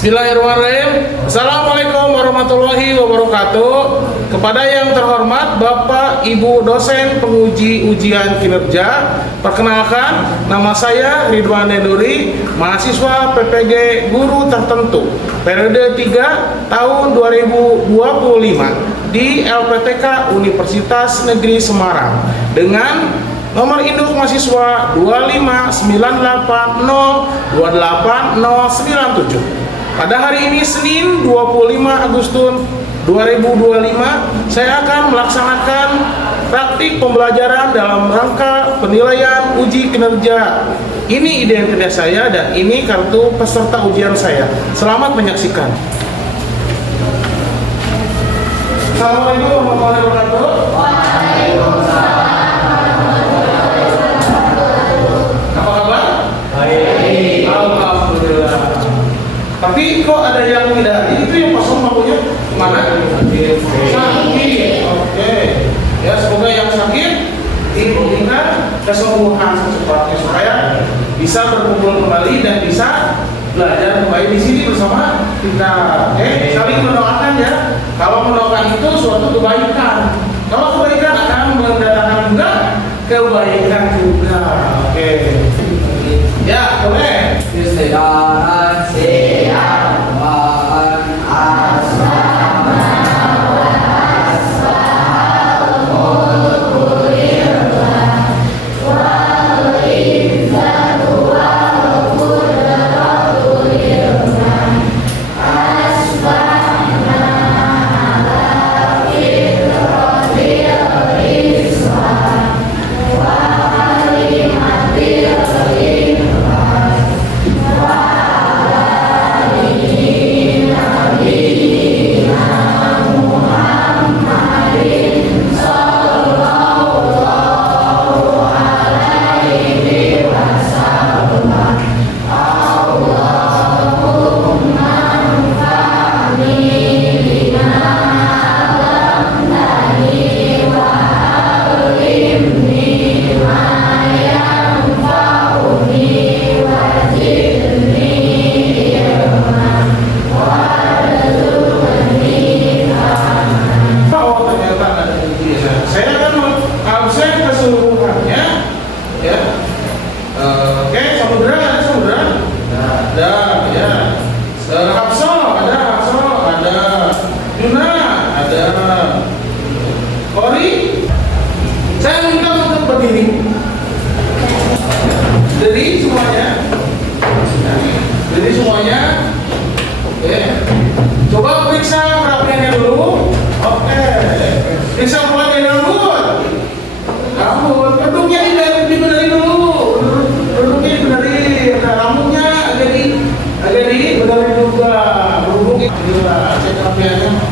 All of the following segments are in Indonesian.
Bismillahirrahmanirrahim. Assalamualaikum warahmatullahi wabarakatuh. Kepada yang terhormat Bapak Ibu dosen penguji ujian kinerja, perkenalkan nama saya Ridwan Nenduri, mahasiswa PPG Guru Tertentu periode 3 tahun 2025 di LPTK Universitas Negeri Semarang dengan nomor induk mahasiswa 25980289097. Pada hari ini Senin 25 Agustus 2025, saya akan melaksanakan praktik pembelajaran dalam rangka penilaian uji kinerja. Ini identitas saya dan ini kartu peserta ujian saya. Selamat menyaksikan. Assalamualaikum warahmatullahi wabarakatuh. Apa kabar? Baik. Alhamdulillah. Tapi kok ada yang tidak? Itu yang kosong lampunya mana? Sakit. Oke. Ya, semoga yang sakit diberikan kesembuhan secepatnya supaya bisa berkumpul kembali dan bisa belajar kembali di sini bersama kita. Oke, saling mendoakan ya. Kalau mendoakan itu suatu kebaikan. Kalau kebaikan akan mendatangkan juga kebaikan juga. Oke. Ya, boleh. Kesehatan sehat wan asmana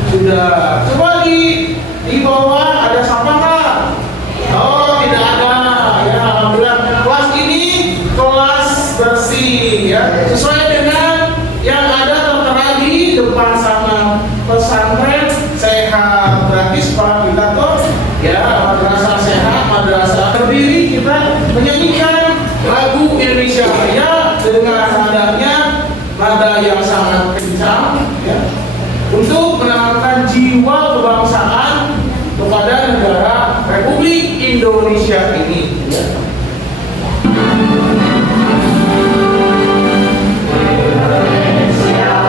sudah. Coba di bawah ada sampah nggak? Oh, tidak ada. Ya, alhamdulillah. Kelas ini kelas bersih ya. Sesuai dengan yang ada tertera di depan sana. Pesantren sehat gratis fasilitator ya, madrasah sehat, madrasah terdiri. Kita menyanyikan lagu Indonesia Raya dengan nada yang sangat kencang ya, untuk menanamkan jiwa kebangsaan kepada negara Republik Indonesia ini ya. Indonesia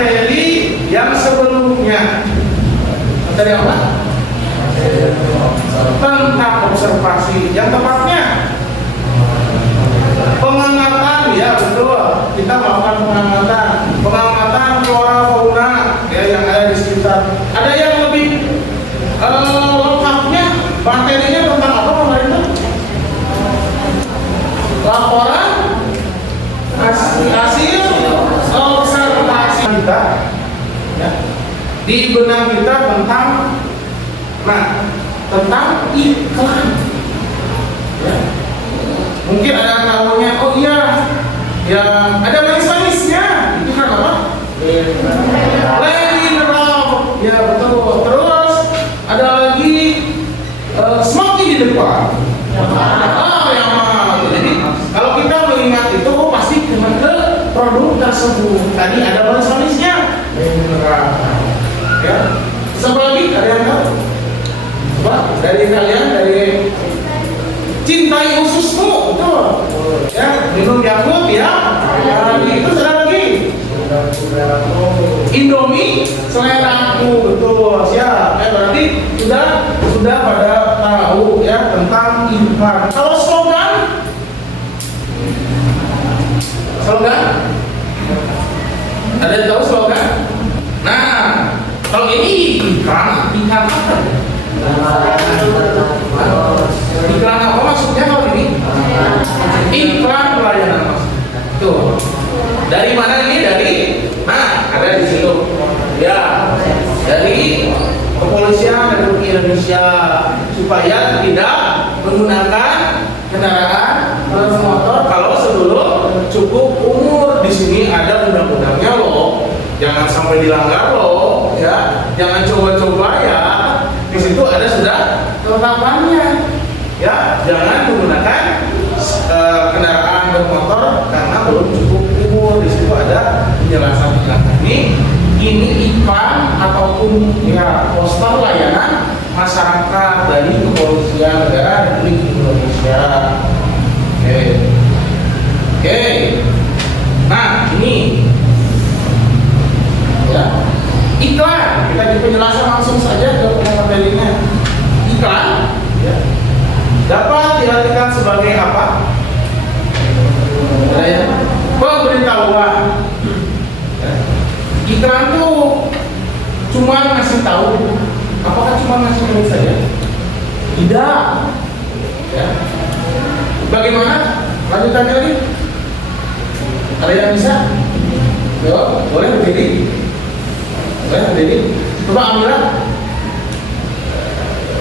materi yang sebelumnya. Materi apa? Tentang observasi. Yang tepatnya pengamatan, ya betul. Kita melakukan pengamatan flora fauna ya yang ada di sekitar. Ada yang lebih lengkapnya materinya tentang apa pemerintah? Laporan hasil observasi kita ya, di benang kita tentang iklan ya. Mungkin ada yang tahunya, oh iya yang ada manis-manisnya itu kan apa? Lady Love ya betul. Terus ada lagi Smoky di depan yang mahal. Jadi kalau kita mengingat itu pasti cuma ke produk tersebut. Tadi ada manis-manisnya ya. Siapa lagi? Ada yang tahu? Coba dari kalian, dari cintai ususmu, betul ya, minum Yakult ya. Itu sudah lagi Indomie seleraku, betul, siap ya. Berarti sudah pada tahu ya tentang iklan. Kalau slogan ada yang tahu slogan? Nah, kalau ini iklan apa? Iklan apa maksudnya kalau ini? Iklan pelayanan maksudnya. Tuh. Dari mana ini? Ada di situ. Ya. Dari Kepolisian Republik Indonesia supaya tidak menggunakan kendaraan bermotor kalau sebelum cukup umur. Di sini ada undang-undangnya loh. Jangan sampai dilanggar loh, ya. Jangan coba-coba ya. Di situ ada sudah ketetapannya. Ya, jangan menggunakan kendaraan bermotor karena belum cukup umur. Di situ ada penjelasan ini iklan ataupun ya poster layanan masyarakat dari Kepolisian Negara Republik Indonesia. Oke. Nah, ini ya iklan. Kita di penjelasan langsung saja ke materinya. Iklan ya, dapat diartikan sebagai apa? Pemberitahuan. Ya. Iklan tuh cuma ngasih tahu. Apakah cuma ngasih tahu saja? Tidak. Ya. Bagaimana? Lanjutannya lagi. Ada yang bisa? Yo, boleh berdiri. Boleh berdiri. Coba ambillah.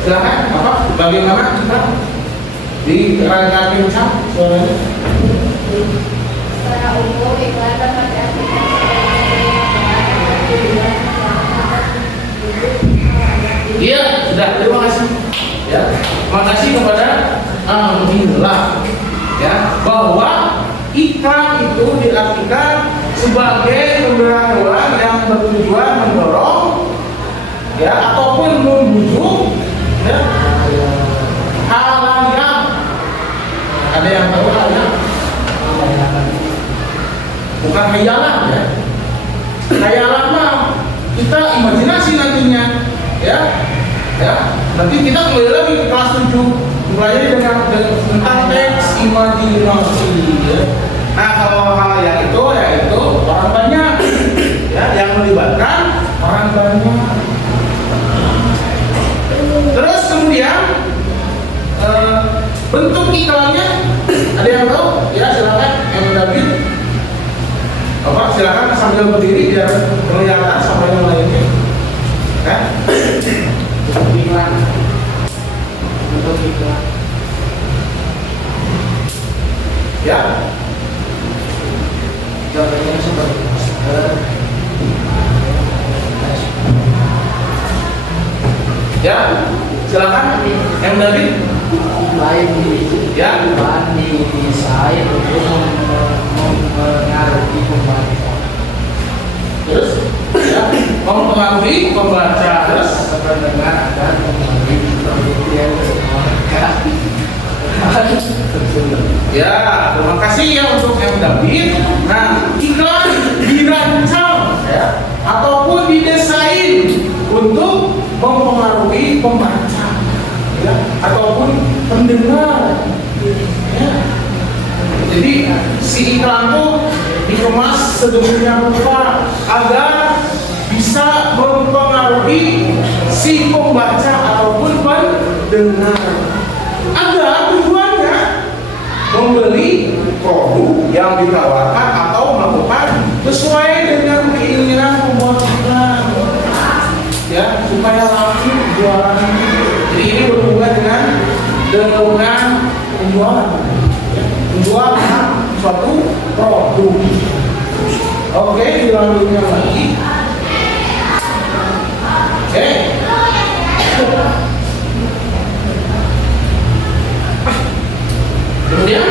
Silakan. Apa? Bagaimana kita di rangka kencang suaranya? Secara umum iklan dapat diartikan Iya, sudah. Terima kasih. Ya, terima kasih kepada Alhamdulillah. Ya, bahwa iklan itu diartikan sebagai pemberitahuan yang bertujuan mendorong, ya, ataupun membujuk, ya, halayak. Ada yang tahu halayak? Bukan hayalan ya. Hayalan mah kita imajinasi nantinya, ya. Ya, nanti kita kembali lagi ke kelas 7 belajar tentang teks imajinasi ya. Nah, kalau hal yang itu yaitu orang banyak ya, yang melibatkan orang banyak. Terus kemudian bentuk iklannya ada yang tahu? Ya, silakan yang David. Bapak silakan sambil berdiri biar kelihatan sama yang lainnya. Kan? Iklan. Bentuk iklan. Ya. Contohnya seperti masker. Ya, silakan yang David. Lain Ya. didesain untuk mempengaruhi pembaca. Terus ya, mempengaruhi pembaca. Terus Pendengar agar memiliki produk yang berkualitas. ya, terima kasih ya untuk yang David. Nah, iklan dirancang ya didengar. Ya. Jadi si iklan tuh dikemas sedemikian rupa agar bisa mempengaruhi si pembaca ataupun pendengar. Agar tujuannya membeli produk yang ditawarkan atau melakukan sesuai dengan keinginan pembuat iklan. Ya, supaya laku jualan. Jadi ini berhubungan dengan penjualan. Menjual suatu produk. Oke, dilanjutkan lagi. Oke. Kemudian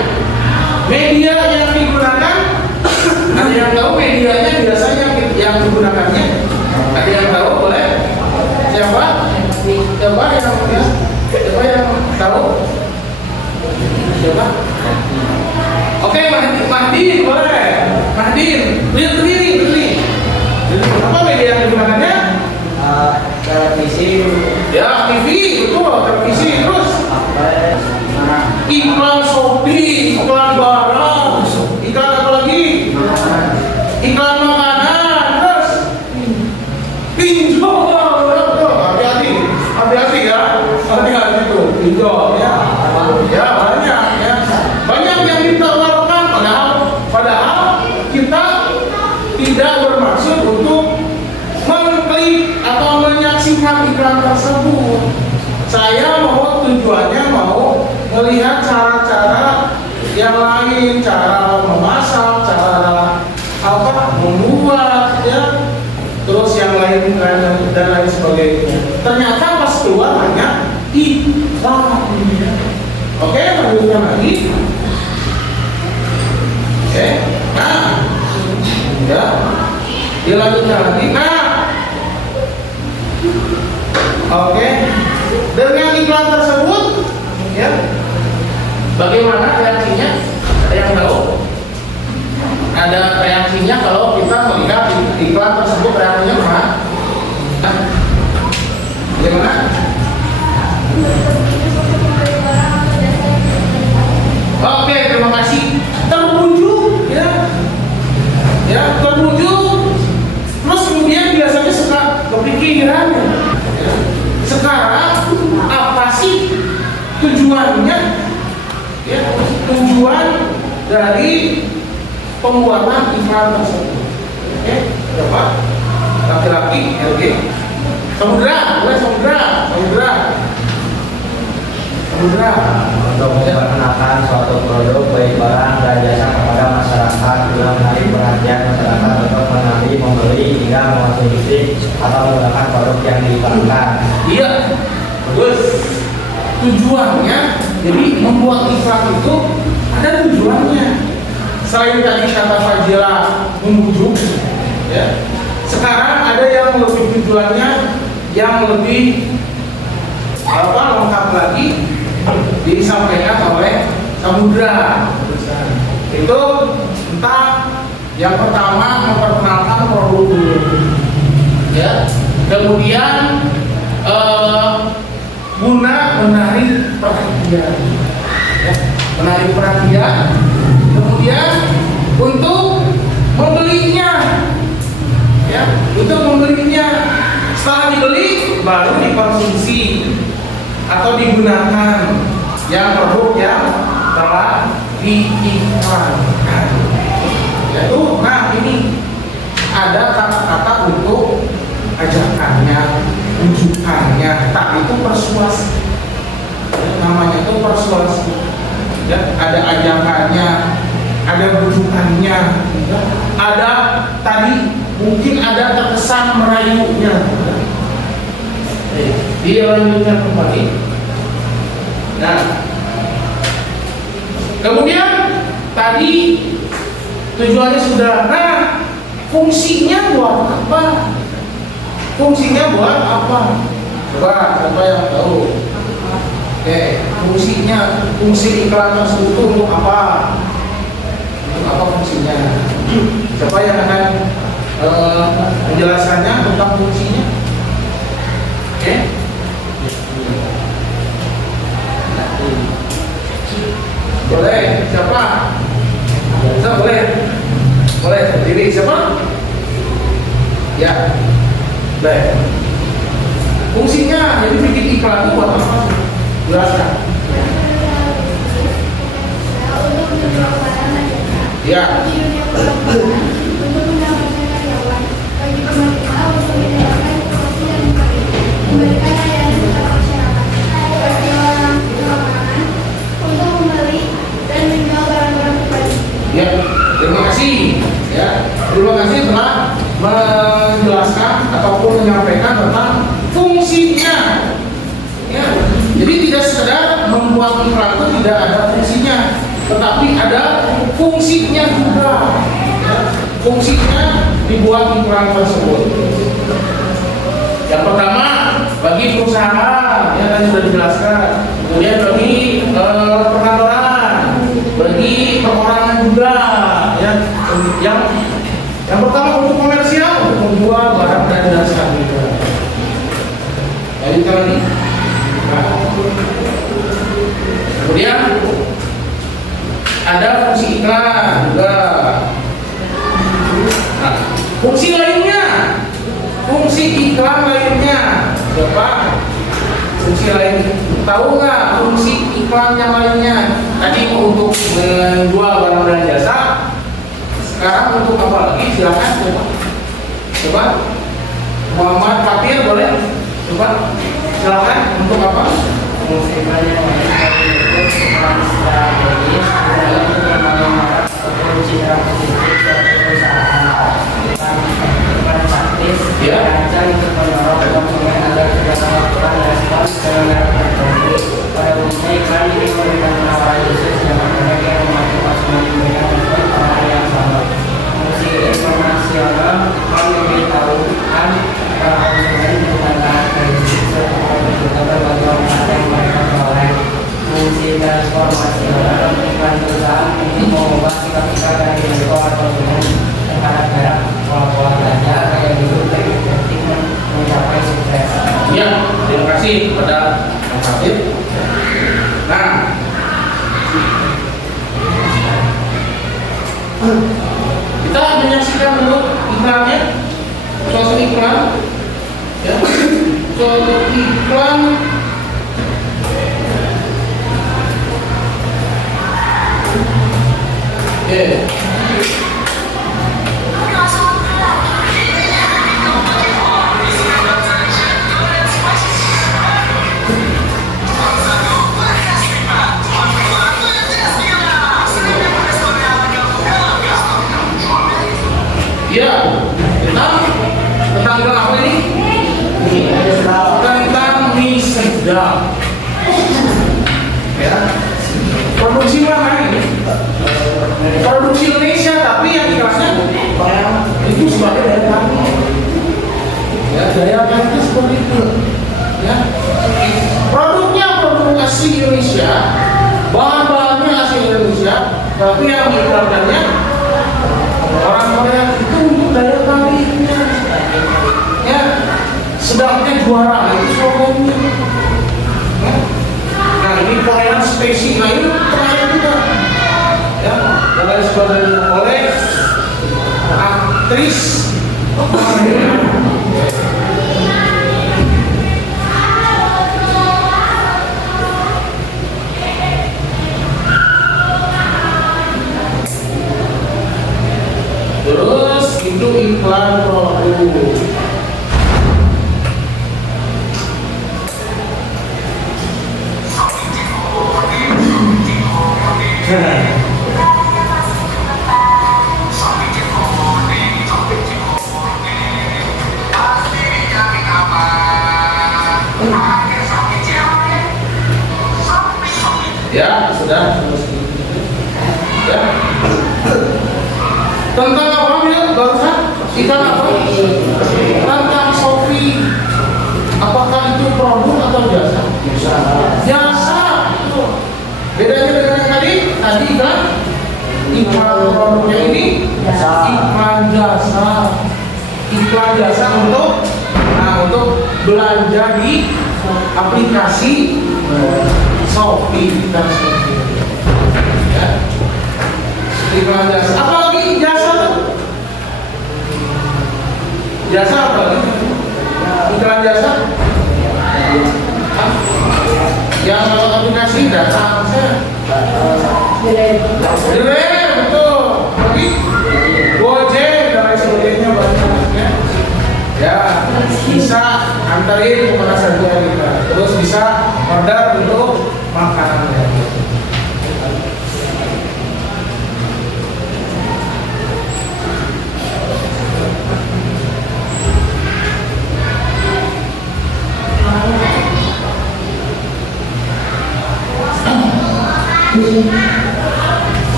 media yang digunakan, ada yang tahu medianya biasanya yang digunakannya? Ada yang tahu? Boleh? Siapa? Siapa yang tahu? Siapa? Oke, Mahdi, boleh. Mahdi, lihat berdiri. Apa media yang digunakannya? Televisi. Ya, TV, betul, televisi. Terus iklan Shopee, iklan barang, iklan apa lagi? Iklan makanan. Terus pinjol. Hati-hati ya. Hati-hati tuh, pinjol ya. Ya, banyak yang ditawarkan, padahal kita tidak bermaksud untuk mengklik atau menyaksikan iklan tersebut. Saya tujuannya mau melihat cara-cara yang lain, cara memasak, cara membuat, ya, terus yang lain dan lain sebagainya. Ternyata pas keluar hanya iklan. Oke, lanjutkan lagi. Oke, nah, ya, dilanjutkan lagi. Nah, oke, dengan iklan tersebut, ya, bagaimana reaksinya? Ada yang tahu? Ada reaksinya kalau kita melihat iklan tersebut, reaksinya mana? Bagaimana? Oke, terima kasih. Terbujuk, ya, terbujuk. Terus kemudian biasanya suka kepikiran, ya. Sekarang apa sih tujuannya? Ya, tujuan dari pembuatan iklan tersebut. Oke, berapa? Laki-laki, LG. Samudra. Untuk memperkenalkan suatu produk baik barang dan jasa kepada masyarakat guna menarik perhatian masyarakat untuk mengambil, membeli hingga mengonsumsi atau menggunakan produk yang diiklankan. Iya, bagus. Tujuannya, jadi membuat iklan itu ada tujuannya. Selain tadi kata Fajila membujuk, ya, sekarang ada yang lebih tujuannya yang lebih lengkap lagi disampaikan oleh Samudra. Itu tentang yang pertama memperkenalkan produk dulu, ya. Kemudian guna menarik perhatian, ya. Menarik perhatian. Kemudian untuk membelinya, ya, untuk membelinya. Setelah dibeli baru dikonsumsi atau digunakan yang produk yang telah diiklankan. Yaitu, nah ini ada kata-kata untuk ajakannya, rujukannya. Tak itu persuasi. Namanya itu persuasi. Ya, ada ajakannya, ada rujukannya, ya. Ada tadi mungkin ada terkesan merayunya. Dia lanjutkan kembali. Nah, kemudian tadi tujuannya sudah. Nah, fungsinya buat apa? Fungsinya buat apa? Coba, siapa yang tahu? Oke, fungsi iklan tersebut untuk apa? Untuk apa fungsinya? Siapa yang akan menjelaskannya tentang fungsinya? Oke? Boleh. Siapa? Siapa boleh? Boleh berdiri. Siapa? Ya. Baik. Fungsinya jadi bikin iklan itu buat apa? Jelaskan. Untuk menjual barang dan jasa. Ya. Di dunia perdagangan, untuk mendapatkan karyawan, bagi pemerintah untuk menyediakan promosi dan memberikan layanan kepada masyarakat. Bagi orang keuangan, untuk membeli dan menjual barang-barang pribadi. Ya. Terima kasih. Ya. Terima kasih telah menjelaskan ataupun menyampaikan tentang fungsinya. Ya. Jadi tidak sekedar membuat iklan itu tidak ada fungsinya, tetapi ada fungsinya juga. Ya. Fungsinya dibuat iklan tersebut. Yang pertama bagi perusahaan, ya tadi sudah dijelaskan. Kemudian bagi perkantoran, bagi perorangan juga. Ya. Yang pertama untuk komersial, untuk menjual barang dan jasa juga. Lanjutkan lagi. Nah. Kemudian ada fungsi iklan juga. Nah, fungsi lainnya, fungsi iklan lainnya, siapa? Fungsi lain, tahu nggak fungsi iklan yang lainnya? Tadi untuk menjual barang dan jasa. Sekarang untuk apa lagi? Silakan coba. Coba. Muhammad Fatir boleh? Coba. Silakan untuk apa? Fungsi iklan yang lain yaitu iklan strategis dalam pengembangan merek ataupun citra positif suatu perusahaan. Iklan taktis dirancang untuk mendorong konsumen agar segera melakukan respon ke merek tertentu. Pada umumnya iklan ini memberikan penawaran khusus jangka pendek yang membantu konsumen memberikan respon pada hal yang sama. Fungsi informasional iklan memberitahukan para konsumen tentang kondisi serta juga berbagai manfaat yang mereka peroleh. Fungsi transformasional iklan perusahaan untuk mengubah sikap kita dari risiko konsumen terhadap merek, pola-pola belanja, gaya hidup dan efektif mencapai sukses. Ya, terima kasih kepada Mas Fatir. Nah, kita menyaksikan dulu iklannya, suatu iklan, ya, suatu iklan. Oke. Ya, tentang iklan apa ini? Tentang mie sedap. Ya, produksi mana ini? Produksi Indonesia, tapi yang iklannya itu sebagai daya tarik. Ya, daya tarik itu seperti itu. Ya, produknya produk asli Indonesia, bahan-bahannya asli Indonesia, tapi yang diiklankannya orang Korea itu untuk daya tariknya. Ya, sedapnya juara itu slogannya. Ya. Nah ini Korean spesies, nah ini terakhir juga. Ya, dan lain sebagainya oleh aktris. Terus itu iklan produk. Ya, sudah. Ya. Tentang apa ya barusan? Iklan apa? Tentang Shopee. Apakah itu produk atau jasa? Jasa. Bedanya dengan yang tadi? Tadi kan iklan produknya ini iklan jasa. Iklan jasa untuk belanja di aplikasi Shopee dan sebagainya. Iklan jasa. Apalagi jasa tuh? Jasa apa lagi? Iklan jasa? Hah? Yang lewat aplikasi datang saya. Direm, betul. Lagi Gojek dan lain sebagainya banyak ya. Ya, bisa antarin kemana saja kita. Terus bisa order untuk makanannya.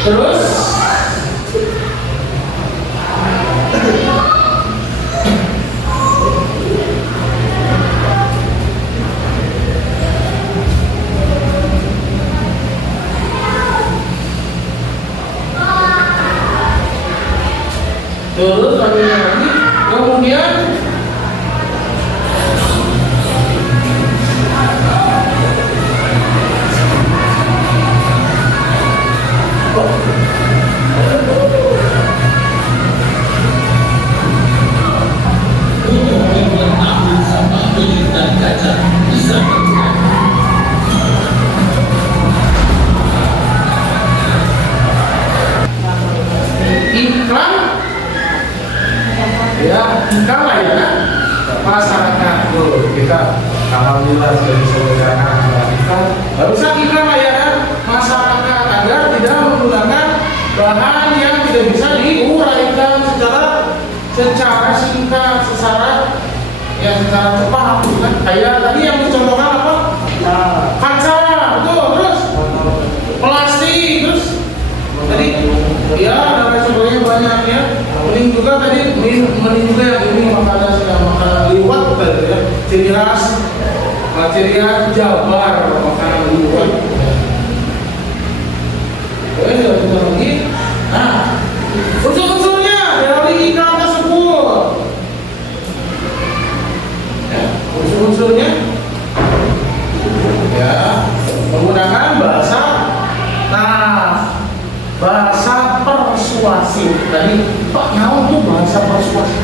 Terus lagi kemudian iklan ya, iklan lah ya masyarakat tuh kita alhamdulillah sudah disediakan iklan. Harusnya iklan layanan masyarakat agar tidak menggunakan bahan yang tidak bisa diuraikan secara singkat, secara cepat, kan? Kayak tadi yang dicontohkan apa? Kaca, betul, terus plastik, terus tadi ya dan lain sebagainya banyak ya. Mending juga tadi mending juga yang ini makanan sedang makanan liwat tadi ya. Ciri khas Jabar makanan liwat. Oke, kita lagi. Nah, unsur-unsurnya dari iklan tersebut. Ya, unsur-unsurnya ya menggunakan bahasa persuasif. Tadi Pak Naon tuh bahasa persuasif.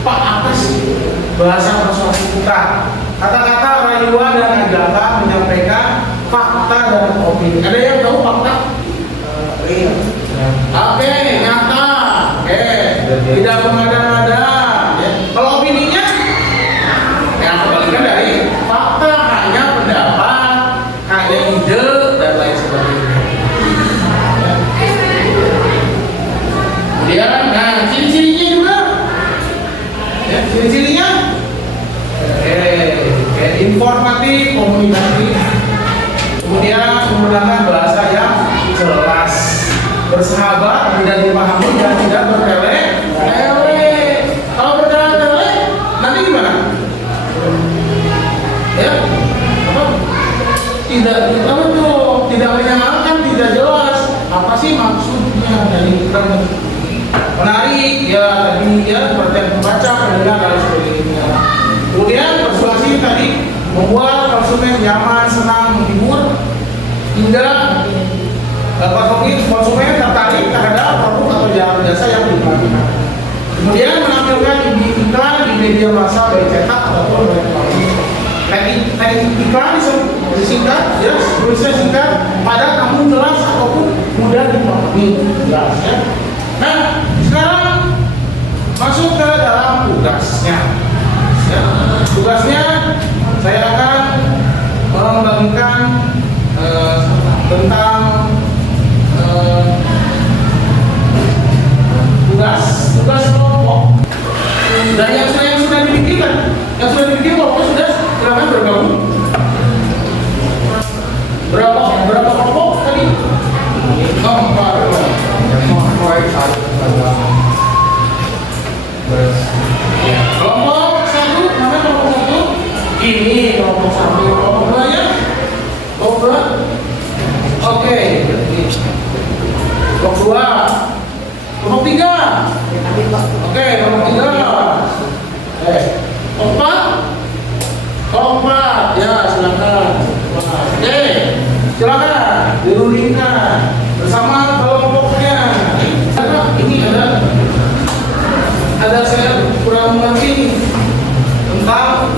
Pak apa sih bahasa persuasif kita? Kata-kata rayuan dan ajakan menyampaikan fakta dan opini. Ada yang tahu fakta? Oke, nyata. Oke, tidak mengada-ngada. Ya. Kalau opininya, yang kebalikan dari fakta, hanya pendapat, hanya ide dan lain sebagainya. Ya. Kemudian, nah ciri-cirinya juga, ya, ciri-cirinya, informatif, komunikatif. Kemudian menggunakan bahasa yang jelas, bersahabat, mudah dipahami dan tidak bertele-tele. Kalau bertele-tele, nanti gimana? Ya, apa? Tidak menyenangkan, tidak jelas. Apa sih maksudnya dari iklan? Menarik, ya tadi ya perhatian pembaca, pendengar dan sebagainya. Kemudian persuasi tadi membuat konsumen nyaman, senang, menghibur hingga konsumen tertarik terhadap produk atau jasa yang diperlukan. Kemudian menampilkan iklan di media massa baik cetak ataupun elektronik. Iklan disingkat, ya, tulisnya singkat, padat namun jelas ataupun mudah dipahami. Jelas, ya. Nah, sekarang masuk ke dalam tugasnya. Ya, tugasnya saya akan membagikan tentang tugas kelompok. Dan yang sudah dibikin kelompok sudah silakan bergabung. Berapa kelompok tadi? Empat. Kelompok satu, mana kelompok satu? Ini kelompok satu. Kelompok dua ya? Kelompok dua. Oke. Kelompok dua. Kelompok tiga. Oke, kelompok tiga. Kelompok empat. Ya, silakan. Oke, silakan. kirimkan bersama kelompoknya. Karena ini ada saya kurang mengerti tentang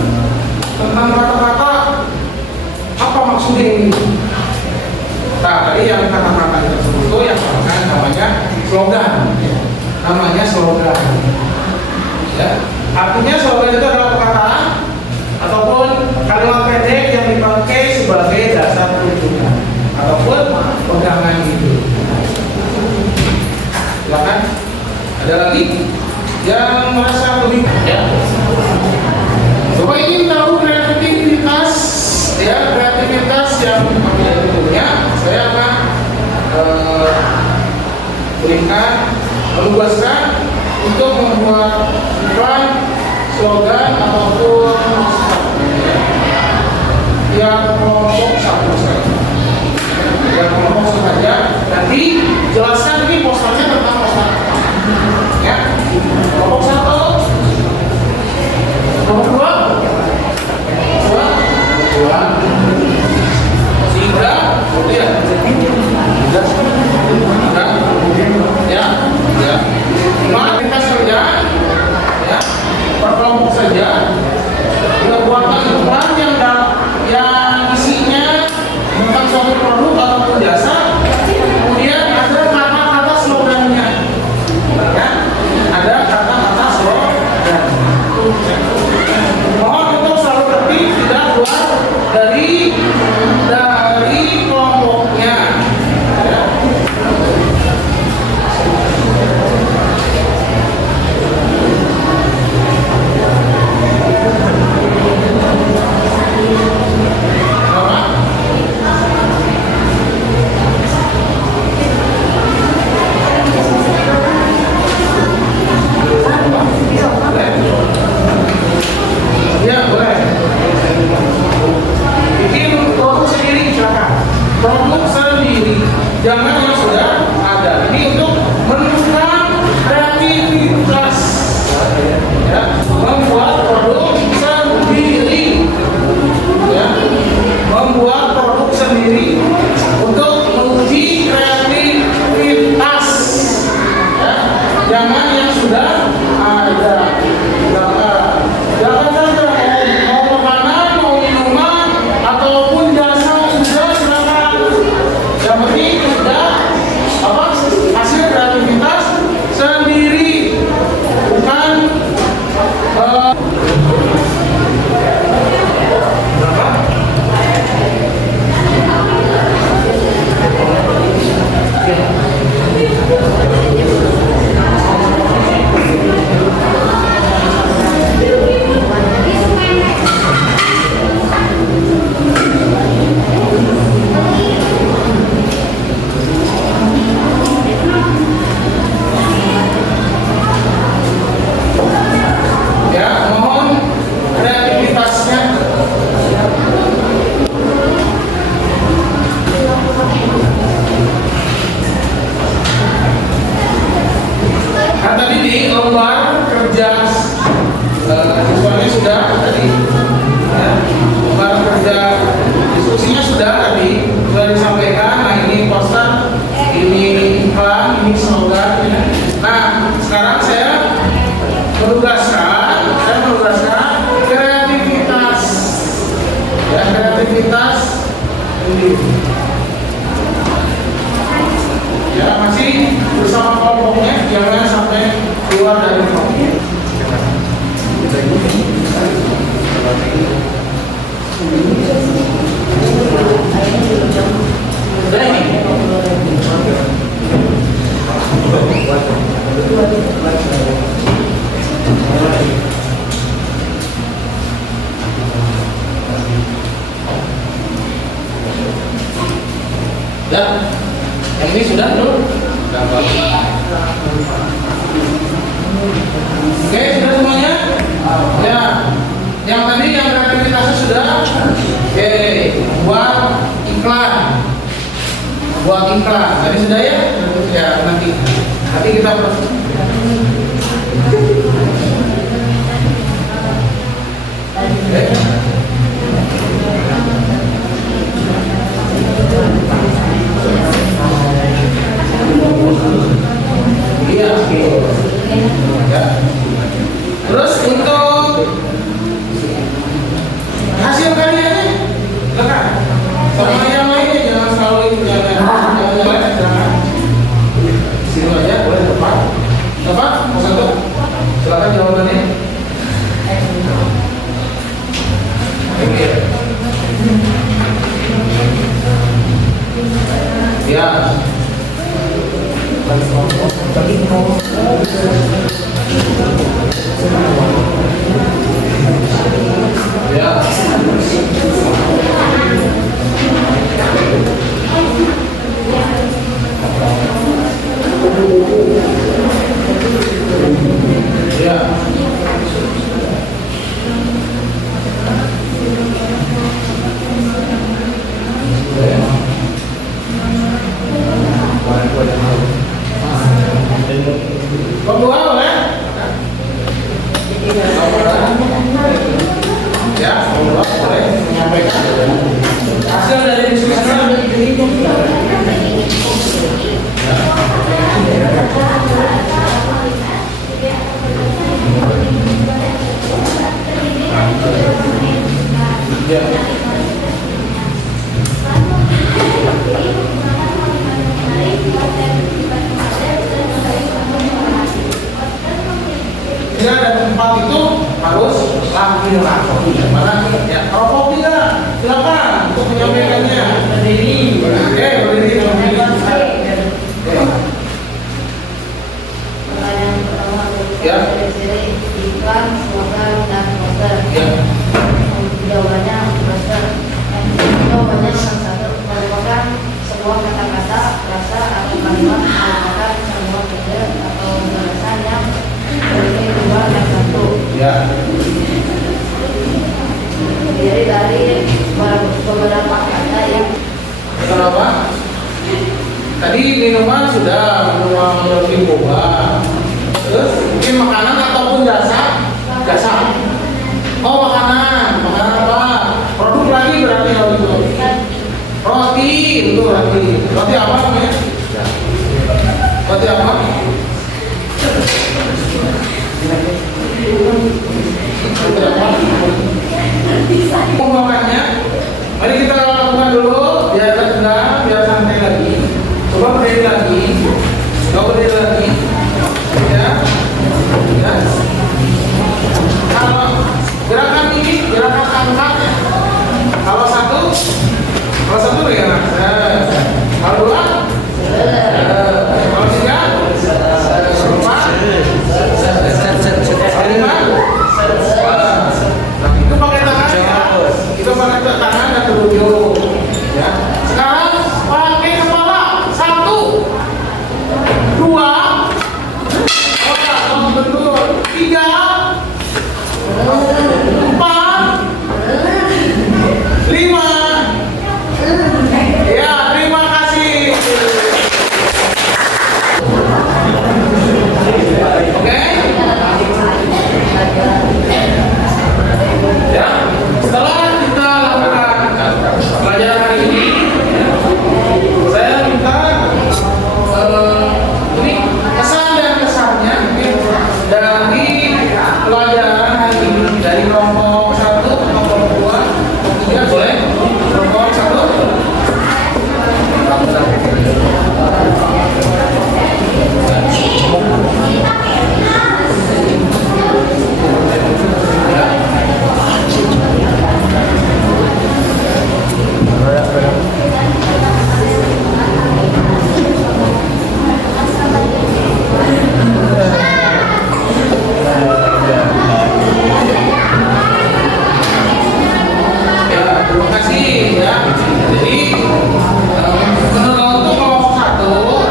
kata-kata apa maksudnya ini. Nah, tadi yang kata-kata tersebut itu yang namanya slogan, namanya slogan. Ya, artinya slogan itu adalah perkataan ataupun kalimat pendek yang dipakai sebagai dasar tuntunan ataupun pegangan hidup. Silakan. Ada lagi yang merasa lebih ya. Coba ingin tahu kreativitas ya, kreativitas yang punya saya akan berikan menugaskan untuk membuat iklan, slogan ataupun yang kelompok satu saja. Yang kelompok saja. Nanti jelaskan ini posternya tentang poster. Ya, kelompok satu, kelompok dua, tiga, ya, lima kita saja, ya, per kelompok saja. Kita buatkan iklan yang isinya tentang suatu produk ataupun jasa. Kemudian ada kata-kata slogannya, ya, ada kata-kata slogan. Mohon untuk selalu tertib, tidak keluar dari kelompoknya. Ya. Ya, boleh. Bikin produk sendiri, silakan. Produk sendiri, jangan yang sudah ada. Ini untuk menunjukkan kreativitas, ya, membuat produk sendiri, ya, membuat produk sendiri untuk menguji kreativitas, ya, jangan yang sudah ada. Jangan saja mau makanan, mau minuman, ataupun jasa sudah silakan. Yang penting sudah hasil kreativitas sendiri, bukan ya, mohon kreativitasnya. Nah, tadi di lombar kerja siswanya sudah tadi, ya, lombar kerja diskusinya sudah disampaikan. Nah, ini poster, ini iklan, ini slogan. Ya. Nah, sekarang saya menugaskan kreativitas, ya, kreativitas sendiri. Ya, masih bersama kelompoknya, jangan sampai keluar dari kelompoknya. Udah ini. Ya, yang ini sudah dulu. Oke, sudah semuanya? Ya, yang tadi yang kreativitasnya sudah. Oke, buat iklan. Tadi sudah ya? Ya, nanti kita proses. Oke. Ya. Ya. Pembuat boleh? Ya, pembuat boleh menyampaikan hasil dari diskusi. Ya. Ya, dan tempat itu harus laki-laki. Mana? Ya, kalau kopi nggak, silakan untuk menyampaikannya. Berdiri. Berdiri. Pertanyaan pertama Ya. iklan, slogan, dan poster. Ya. Jawabannya poster. Jawabannya nomor 1 merupakan sebuah kata-kata, frasa, atau kalimat merupakan sebuah ide atau gagasan yang memiliki dua dan satu. Ya. Terdiri dari beberapa kata yang Kenapa? Tadi minuman sudah, minuman lebih boba. Terus mungkin makanan ataupun jasa. Oh, makanan apa? Produk lagi berarti kalau itu. Roti, itu roti. Roti apa namanya? Roti apa? Pembawaannya, mari kita lakukan dulu, biar tenang, biar santai lagi. Coba berdiri lagi, ya. Kalau gerakan ini, gerakan angkat. Kalau satu ya. Kalau dua, kalau tiga, empat, lima. Itu pakai tangan ya. Itu pakai tangan dan telunjuk. Ya. Sekarang pakai kepala. 1, 2, betul. 3, 4, 5. Ya, terima kasih. Oke. Ya, setelah kita lakukan pelajaran hari ini, saya minta ini kesan dan kesannya dari pelajaran hari ini dari kelompok 1, kelompok 2, kelompok 3, boleh? Kelompok 1. Ya, terima kasih ya. Jadi untuk kelompok 1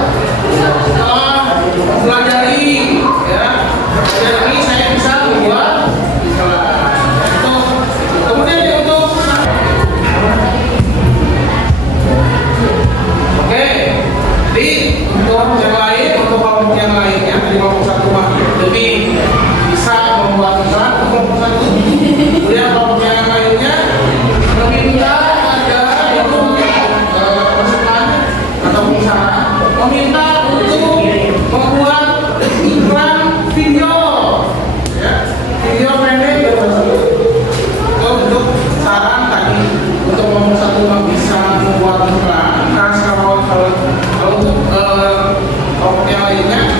setelah pelajari ya, pelajari saya bisa membuat iklan. Kemudian untuk oke, jadi untuk yang lain, untuk kelompok yang lainnya, di kelompok 1 mah lebih bisa membuat iklan untuk kelompok 1. Kemudian kelompok yang lainnya meminta ada itu masukan ataupun saran, meminta untuk membuat iklan video, ya, video pendek itu untuk saran tadi untuk kelompok 1 mah bisa membuat iklan. Nah, kalau untuk kelompok yang lainnya